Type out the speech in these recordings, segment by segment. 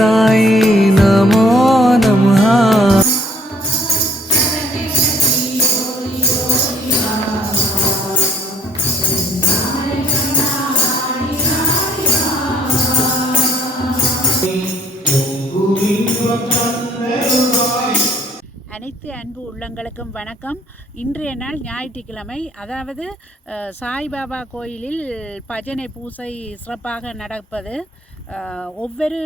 साई नमो नमः। அனைத்து அன்பு உள்ளங்களுக்கும் வணக்கம். இன்றைய நாள் ஞாயிற்றுக்கிழமை, அதாவது சாய்பாபா கோயிலில் பஜனை பூசை சிறப்பாக நடப்பது. ஒவ்வொரு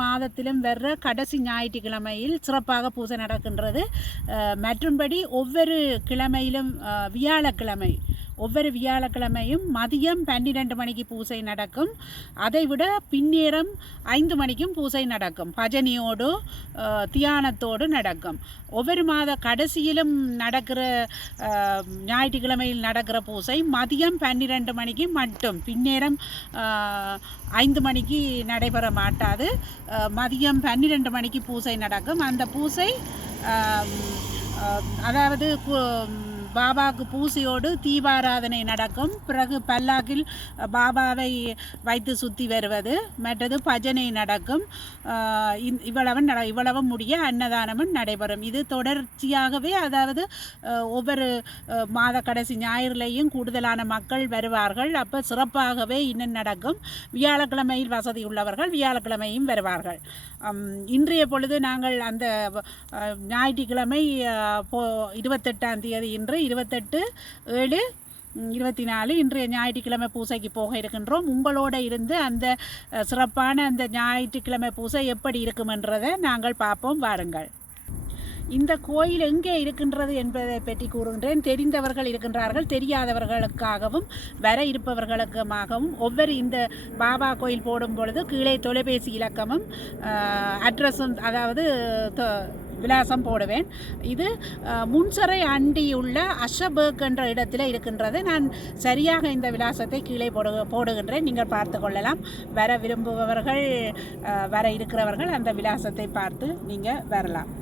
மாதத்திலும் வர்ற கடைசி ஞாயிற்றுக்கிழமையில் சிறப்பாக பூசை நடக்கின்றது. மற்றும்படி ஒவ்வொரு கிழமையிலும் ஒவ்வொரு வியாழக்கிழமையும் மதியம் 12 மணிக்கு பூசை நடக்கும். அதைவிட பின்னேரம் 5 மணிக்கும் பூசை நடக்கும். பஜனியோடு தியானத்தோடு நடக்கும். ஒவ்வொரு மாத கடைசியிலும் நடக்கிற ஞாயிற்றுக்கிழமையில் நடக்கிற பூசை மதியம் 12 மணிக்கு மட்டும், பின்னேரம் 5 மணிக்கு நடைபெற மாட்டாது. மதியம் 12 மணிக்கு பூசை நடக்கும். அந்த பூசை அதாவது பாபாவுக்கு பூசையோடு தீபாராதனை நடக்கும். பிறகு பல்லாக்கில் பாபாவை வைத்து வருவது, மற்றது பஜனை நடக்கும். இவ்வளவு முடிய அன்னதானமும் நடைபெறும். இது தொடர்ச்சியாகவே, அதாவது ஒவ்வொரு மாத கடைசி ஞாயிறுலையும் கூடுதலான மக்கள் வருவார்கள். அப்போ சிறப்பாகவே இன்னும் நடக்கும். வியாழக்கிழமையில் வசதி உள்ளவர்கள் வியாழக்கிழமையும் வருவார்கள். இன்றைய பொழுது நாங்கள் அந்த ஞாயிற்றுக்கிழமை 28ஆம் தேதி, இன்று 28/7/24 இன்றைய ஞாயிற்றுக்கிழமை பூசைக்கு போக இருக்கின்றோம். உங்களோட இருந்து அந்த சிறப்பான அந்த ஞாயிற்றுக்கிழமை பூசை எப்படி இருக்குமென்றதை நாங்கள் பார்ப்போம், வாருங்கள். இந்த கோயில் எங்கே இருக்கின்றது என்பதை பற்றி கூறுகின்றேன். தெரிந்தவர்கள் இருக்கின்றார்கள், தெரியாதவர்களுக்காகவும் வர இருப்பவர்களுக்குமாகவும் ஒவ்வொரு இந்த பாபா கோயில் போடும் பொழுது கீழே தொலைபேசி இலக்கமும் அட்ரஸும், அதாவது விலாசம் போடுவேன். இது முன்சரை அண்டியுள்ள அஷபர்க் என்ற இடத்தில் இருக்கின்றது. நான் சரியாக இந்த விலாசத்தை கீழே போடுகின்றேன், நீங்கள் பார்த்து கொள்ளலாம். வர விரும்புபவர்கள், வர இருக்கிறவர்கள் அந்த விலாசத்தை பார்த்து நீங்கள் வரலாம்.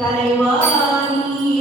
தலைவாரி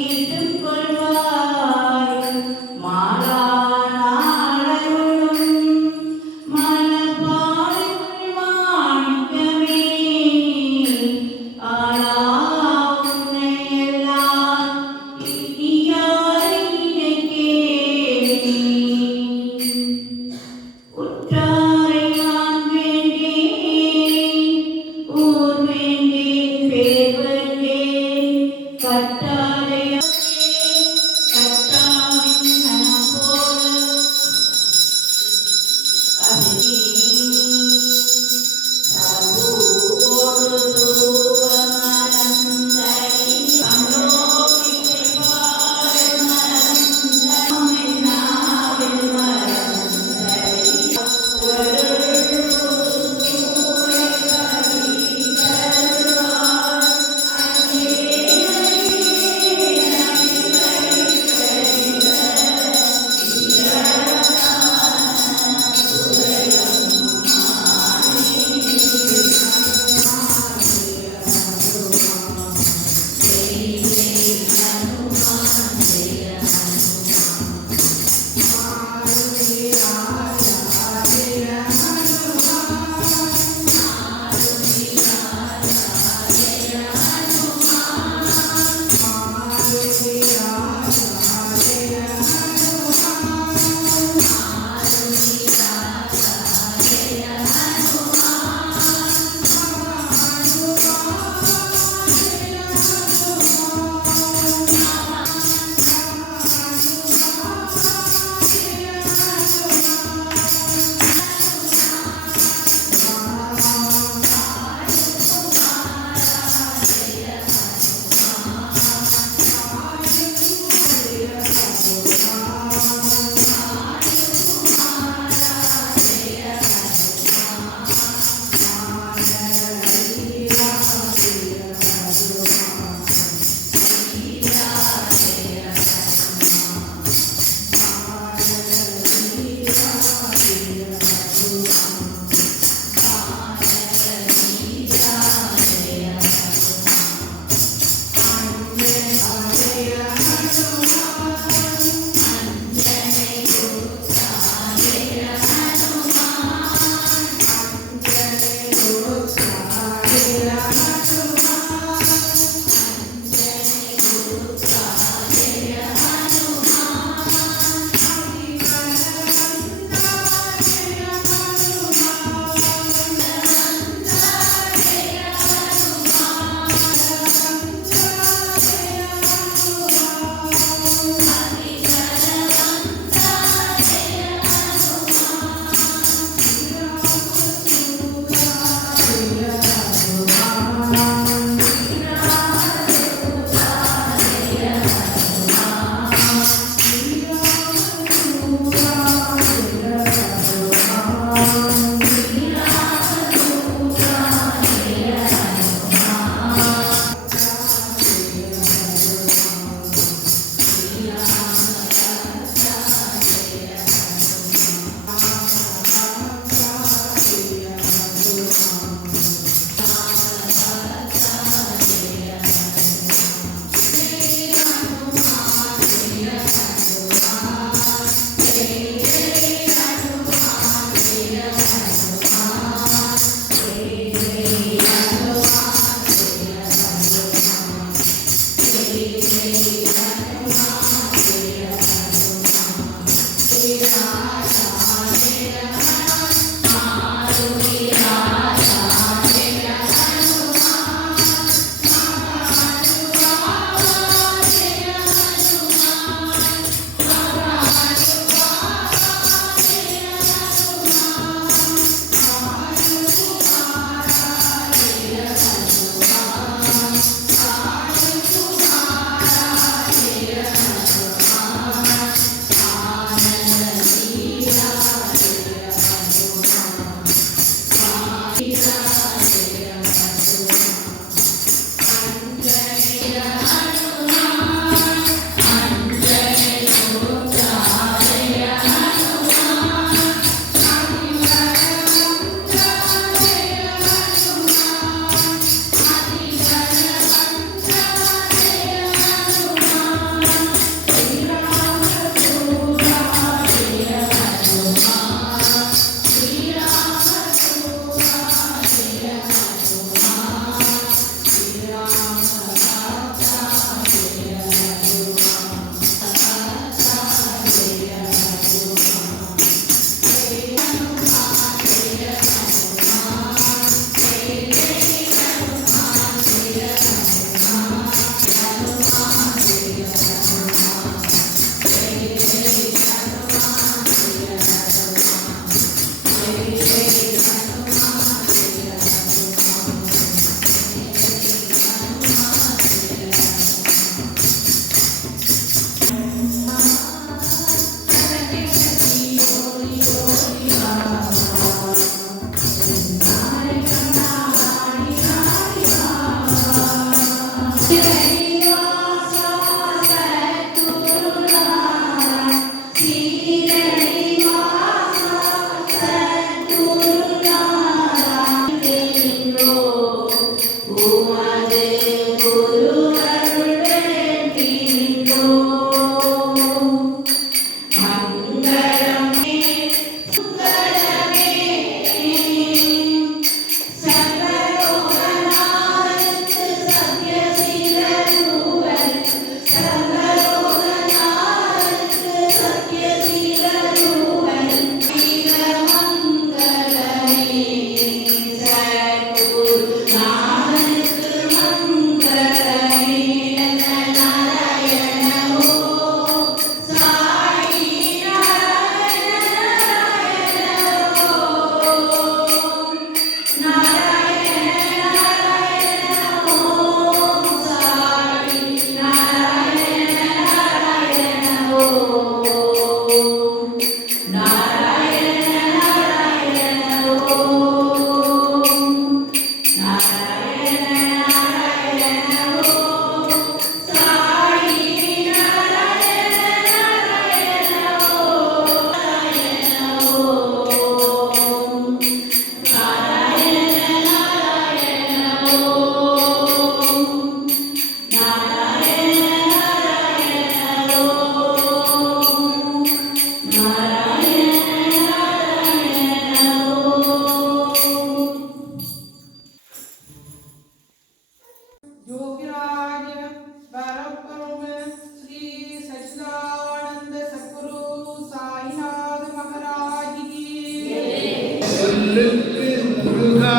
சொல்லுக்கு முருகா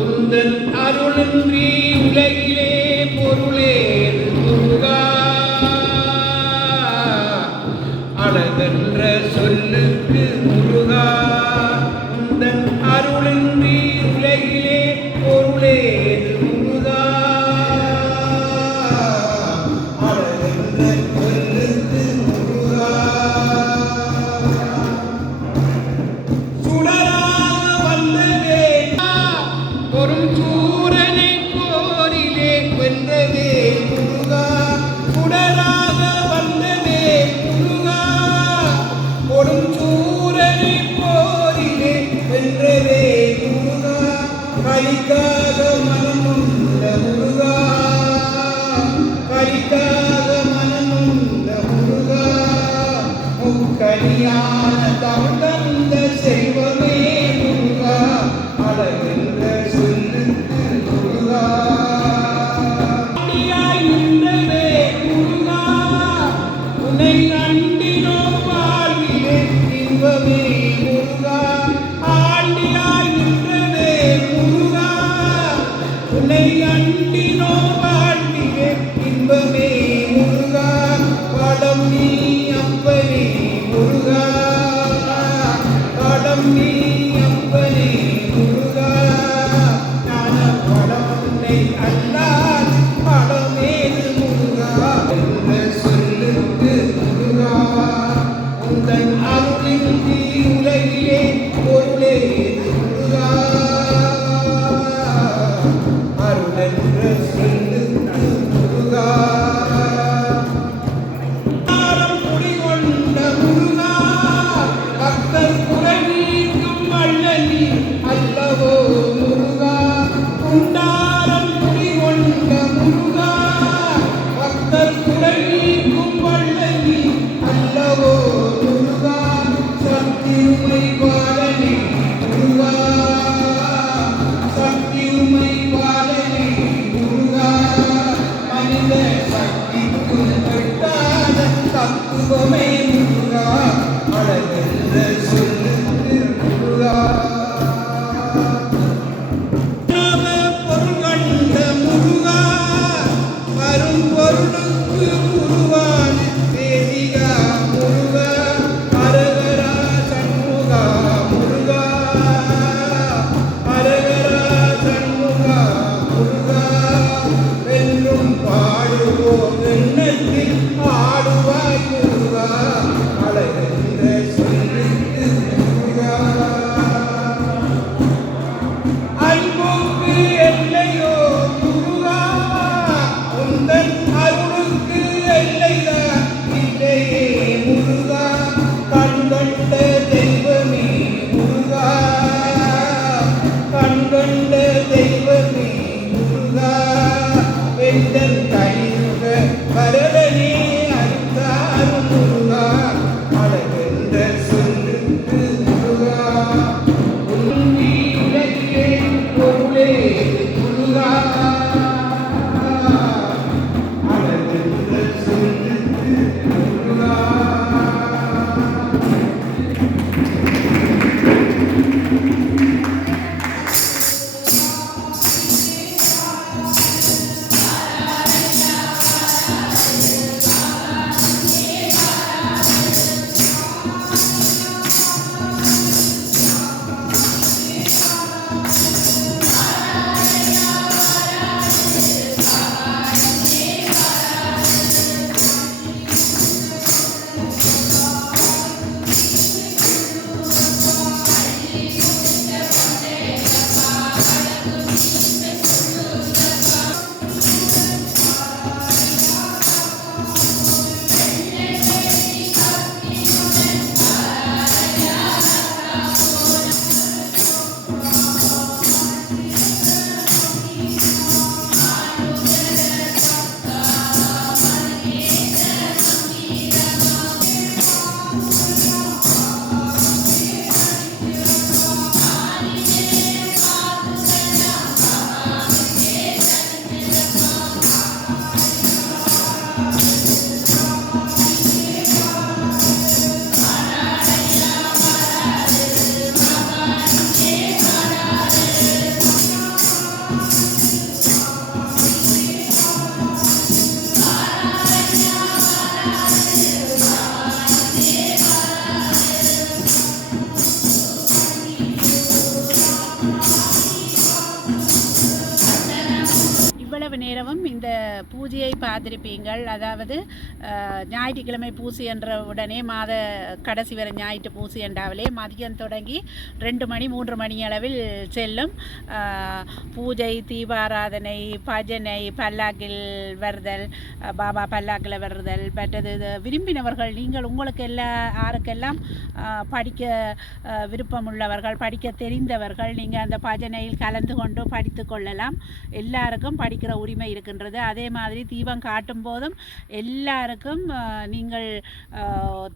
உந்தன் அருளின்றி உலகிலே பொருளேது முருகா அழகென்ற சொல்லுக்கு முருகா உந்தன் அருளின்றி உலகிலே பொருளேது முருகா அழகென்ற சொல்லுக்கு முருகா சூரனை போரிலே வென்றதே முருகா சுடராக வந்ததே முருகா பொடும் சூரனை போரிலே வென்றதே முருகா கலிக்காக மனமுள்ள முருகா கலிக்காக மனமுள்ள முருகா முக்கலியான தந்த செல்வமே முருகா அழகென்ற சொல்லுக்கு முருகா நின்றதே முருகா உன்னை அண்டினோ வாழ்விலே இன்பமே முருகா ஆண்டியாய் நின்றதே முருகா உன்னை அண்டினோ வாழ்விலே இன்பமே முருகா படம் நீ அப்பனே முருகா படம் நீ அப்பனே முருகா ஞான படமன்னை அல்லால் படமேது முருகா என்ற சொல்லுக்கு முருகா உந்தன் அருளின்றி உலகிலே பொருளேது முருகா அருளென்ற சொல்லுக்கு முருகா குடிகொண்ட முருகா பக்தர் குறைநீக்கும் வள்ளலி அல்லவோ முருகா குண்டாரம் குடிகொண்ட முருகா பக்தர் குறைநீக்கும் வள்ளலி அல்லவோ முருகா சக்தியுமை பாலனே முருகா சக்தியுமை பாலனே முருகா மனித சக்திக்குள் எட்டாத தத்துவமே முருகா அழகென்ற சொல்லுக்கு முருகா பொருள் இவ்வளவு நேரமும் இந்த பூஜையை பார்த்திருப்பீங்கள். அதாவது ஞாயிற்றுக்கிழமை பூசை என்ற உடனே மாத கடைசி வரை ஞாயிற்று பூசை என்றாவலே மதியம் தொடங்கி 2 மணி 3 மணி அளவில் செல்லும். பூஜை, தீபாராதனை, பஜனை, பல்லாக்கில் வருதல், பாபா பல்லாக்கில் வருதல், மற்றது விரும்பினவர்கள் நீங்கள் உங்களுக்கு யாருக்கெல்லாம் படிக்க விருப்பமுள்ளவர்கள், படிக்க தெரிந்தவர்கள் நீங்கள் அந்த பஜனையில் கலந்து கொண்டு படித்து கொள்ளலாம். எல்லாருக்கும் படிக்கிற உரிமை இருக்கின்றது. அதே மாதிரி தீபம் காட்டும் போதும் எல்லாருக்கும் நீங்கள்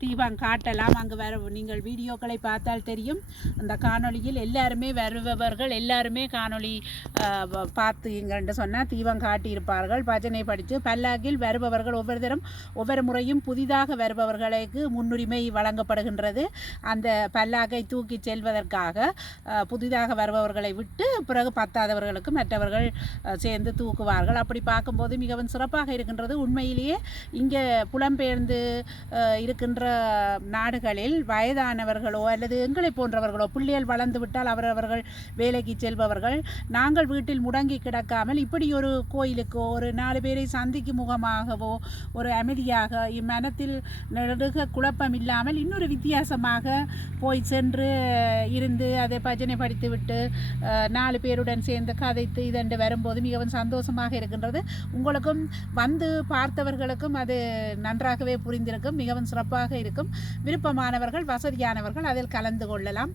தீபம் காட்டலாம். அங்கு நீங்கள் வீடியோக்களை பார்த்தால் தெரியும். அந்த காணொளியில் எல்லாருமே வருபவர்கள் எல்லாருமே காணொளி பார்த்தீங்கன்னு சொன்னால் தீபம் காட்டியிருப்பார்கள். பஜனை படித்து பல்லாக்கில் வருபவர்கள் ஒவ்வொரு முறையும் புதிதாக வருபவர்களுக்கு முன்னுரிமை வழங்கப்படுகின்றது. அந்த பல்லாக்கை தூக்கி செல்வதற்காக புதிதாக வருபவர்களை விட்டு பிறகு பத்தாதவர்களுக்கு மற்றவர்கள் சேர்ந்து தூக்குவார்கள். அப்படி பார்க்கும்போது மிகவும் சிறப்பாக இருக்கின்றது. உண்மையிலேயே இங்கே புலம்பெயர்ந்து இருக்கின்ற நாடுகளில் வயதானவர்களோ அல்லது எங்களை போன்றவர்களோ பிள்ளைகள் வளர்ந்து விட்டால் அவரவர்கள் வேலைக்கு செல்பவர்கள் நாங்கள் வீட்டில் முடங்கி கிடக்காமல் இப்படி ஒரு கோயிலுக்கோ ஒரு 4 பேரை சந்திக்கும் முகமாகவோ ஒரு அமைதியாக இம்மனத்தில் நெடுக குழப்பம் இல்லாமல் இன்னொரு வித்தியாசமாக போய் சென்று இருந்து அதை பஜனை படித்துவிட்டு 4 பேருடன் சேர்ந்து கதைத்து இதென்று வரும்போது மிகவும் சந்தோஷமாக இருக்கின்றது. உங்களுக்கும் வந்து பார்த்தவர்களுக்கும் அது நன்றாகவே புரிந்திருக்கும். மிகவும் சிறப்பாக இருக்கும். விருப்பமானவர்கள் வசதியானவர்கள் அதில் கலந்து கொள்ளலாம்.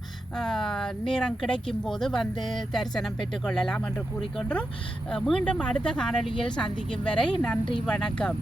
நேரம் கிடைக்கும் போது வந்து தரிசனம் பெற்றுக்கொள்ளலாம் என்று கூறிக்கொண்டு மீண்டும் அடுத்த காணொளியில் சந்திக்கும் வரை நன்றி, வணக்கம்.